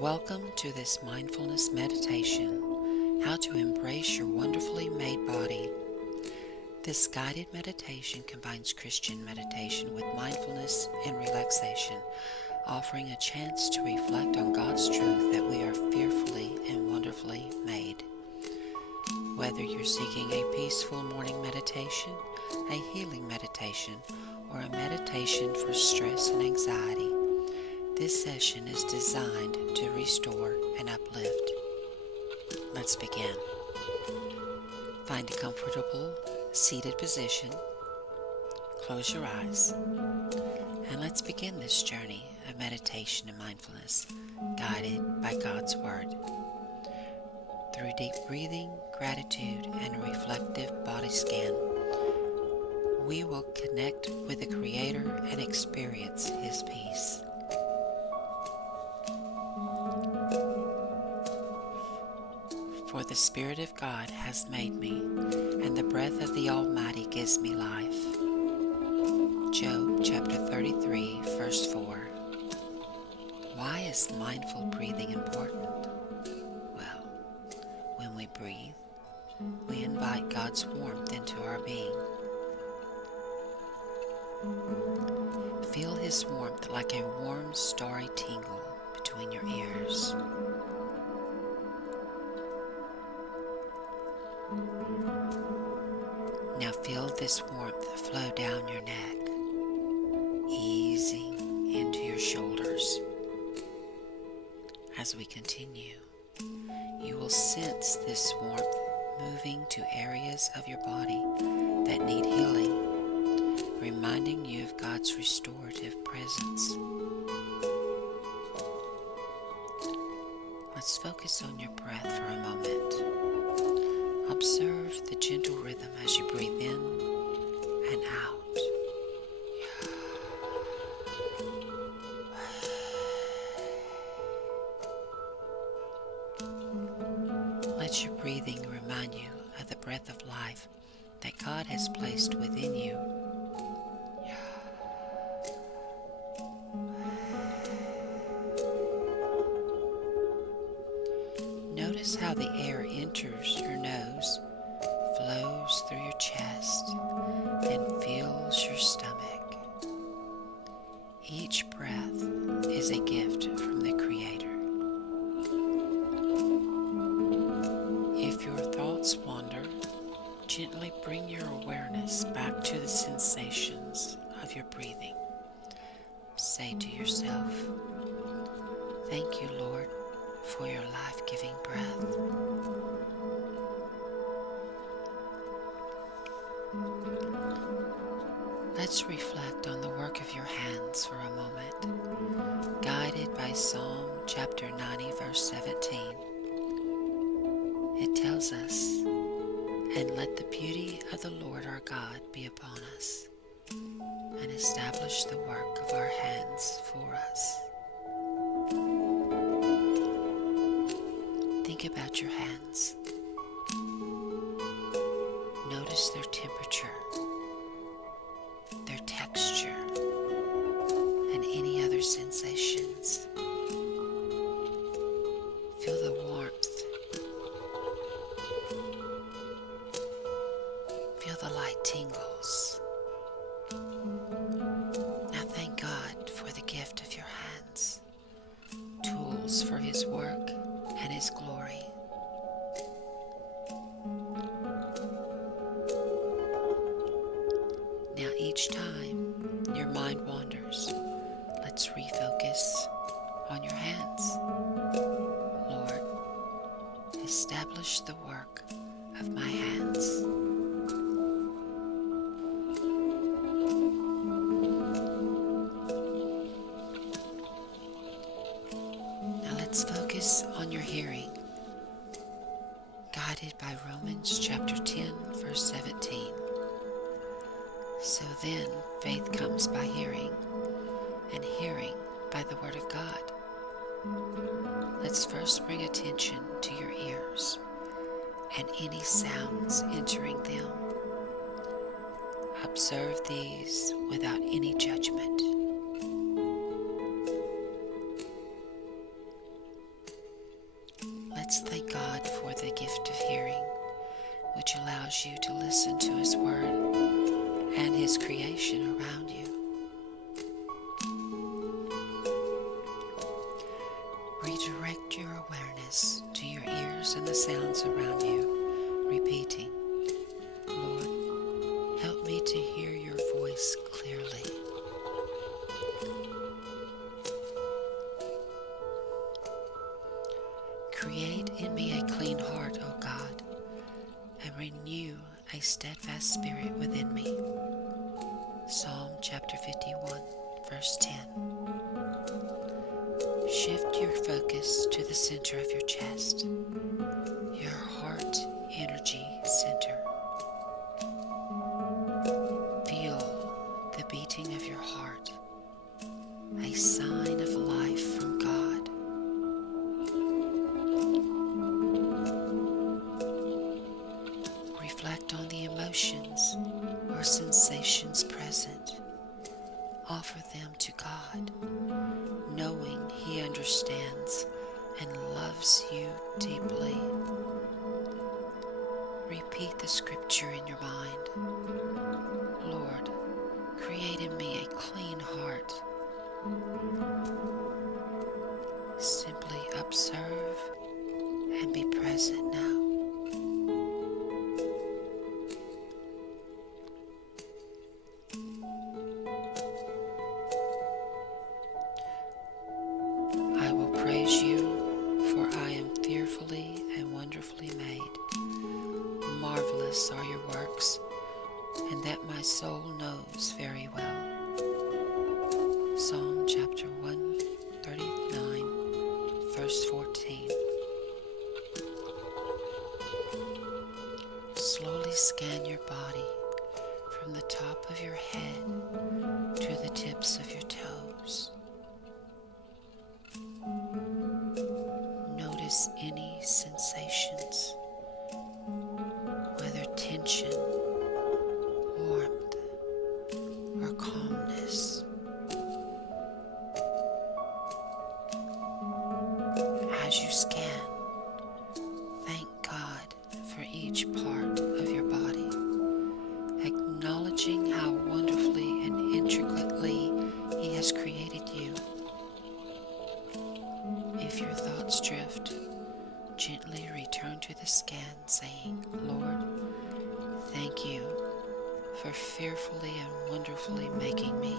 Welcome to this Mindfulness Meditation, how to embrace your wonderfully made body. This guided meditation combines Christian meditation with mindfulness and relaxation, offering a chance to reflect on God's truth that we are fearfully and wonderfully made. Whether you're seeking a peaceful morning meditation, a healing meditation, or a meditation for stress and anxiety, this session is designed to restore and uplift. Let's begin. Find a comfortable, seated position. Close your eyes. And let's begin this journey of meditation and mindfulness, guided by God's Word. Through deep breathing, gratitude, and a reflective body scan, we will connect with the Creator and experience His peace. For the Spirit of God has made me, and the breath of the Almighty gives me life. Job chapter 33, verse 4. Why is mindful breathing important? Well, when we breathe, we invite God's warmth into our being. Feel His warmth like a warm, starry tingle between your ears. Now feel this warmth flow down your neck, easing into your shoulders. As we continue, you will sense this warmth moving to areas of your body that need healing, reminding you of God's restorative presence. Let's focus on your breath for a moment. Observe the gentle rhythm as you breathe in and out. Let your breathing remind you of the breath of life that God has placed within you. Notice how the air enters your nose, flows through your chest, and fills your stomach. Each breath is a gift from the Creator. If your thoughts wander, gently bring your awareness back to the sensations of your breathing. Say to yourself, "Thank you, Lord, for your life-giving breath." Let's reflect on the work of your hands for a moment, guided by Psalm chapter 90, verse 17. It tells us, "And let the beauty of the Lord our God be upon us, and establish the work of our hands for us." Think about your hands. Notice their temperature, their texture, and any other sensations. Feel the warmth. Feel the light tingles. Now thank God for the gift of your hands, tools for His work and His glory. Now each time your mind wanders, let's refocus on your hands. Lord, establish the work of my hands. Now let's focus on your hearing, guided by Romans chapter 10, verse 17. So then, faith comes by hearing, and hearing by the Word of God. Let's first bring attention to your ears and any sounds entering them. Observe these without any judgment. Let's thank God for the gift of hearing, which allows you to listen to His Word and His creation around you. Redirect your awareness to your ears and the sounds around you, repeating, Lord, help me to hear your voice clearly. Create in me a clean heart, O God, and renew a steadfast spirit within me. Psalm chapter 51, verse 10. Shift your focus to the center of your chest, your heart energy center. Feel the beating of your heart, a sign of life from God. Reflect on the emotions or sensations present. Offer them to God, knowing He understands and loves you deeply. Repeat the scripture in your mind. Lord, create in me a clean heart. Simply observe and be present now. I will praise you, for I am fearfully and wonderfully made. Marvelous are your works, and that my soul knows very well. Psalm chapter 139, verse 14. Slowly scan your body from the top of your head to the tips of your toes. Notice any sensations, whether tension, warmth, or calmness. As you scan, thank God for each part of your body, acknowledging how wonderfully and intricately He has created you. If your thoughts drift, gently return to the scan, saying, Lord, thank you for fearfully and wonderfully making me.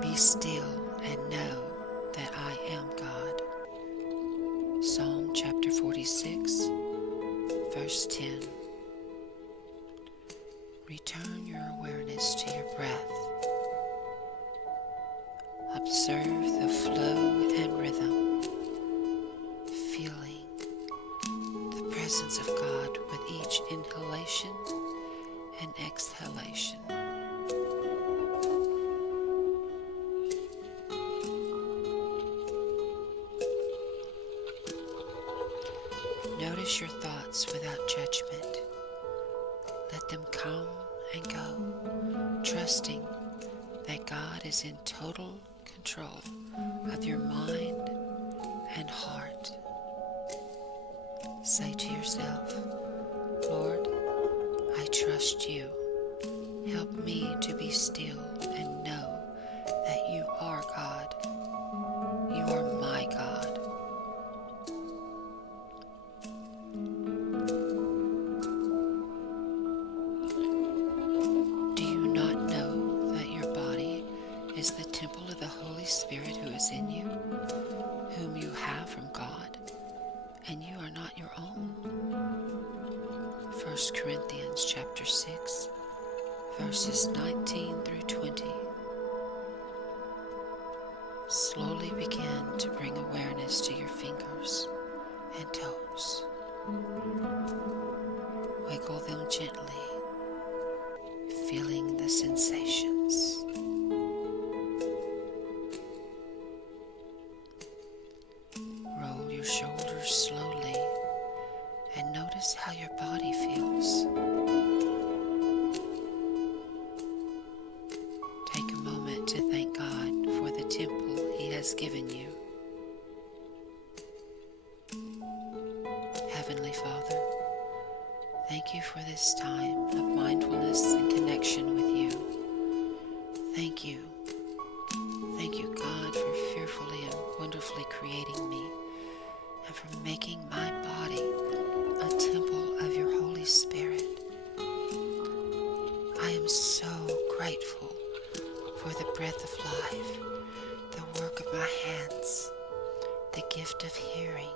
Be still and know that I am God. Psalm chapter 46, verse 10. Return your awareness to your breath. Observe the flow and rhythm, feeling the presence of God with each inhalation and exhalation. Notice your thoughts without judgment. Let them come and go, trusting that God is in total control of your mind and heart. Say to yourself, Lord, I trust you. Help me to be still and know that you are God. You are my God. Do you not know that your body is the temple of the Holy Spirit who is in you, whom you have from God, and you are not your own? 1 Corinthians chapter 6, verses 19 through 20. Slowly begin to bring awareness to your fingers and toes. Wiggle them gently, feeling the sensations. Roll your shoulders slowly and notice how your body feels. has given you. Heavenly Father, thank you for this time of mindfulness and connection with you. Thank you. Thank you, God, for fearfully and wonderfully creating me and for making my body a temple of your Holy Spirit. I am so grateful for the breath of life, the work of my hands, the gift of hearing,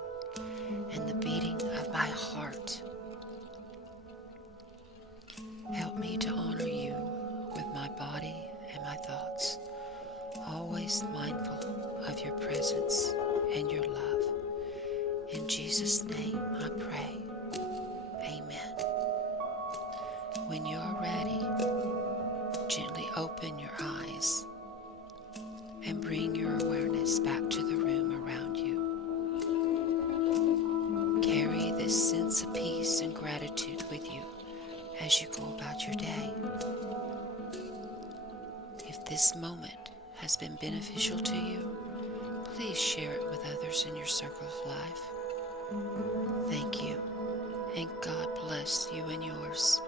and the beating of my heart. Help me to honor you with my body and my thoughts, always mindful of your presence and your love. In Jesus' name I pray. Amen. When you are ready, gently open your eyes and bring your awareness back to the room around you. Carry this sense of peace and gratitude with you as you go about your day. If this moment has been beneficial to you, please share it with others in your circle of life. Thank you, and God bless you and yours.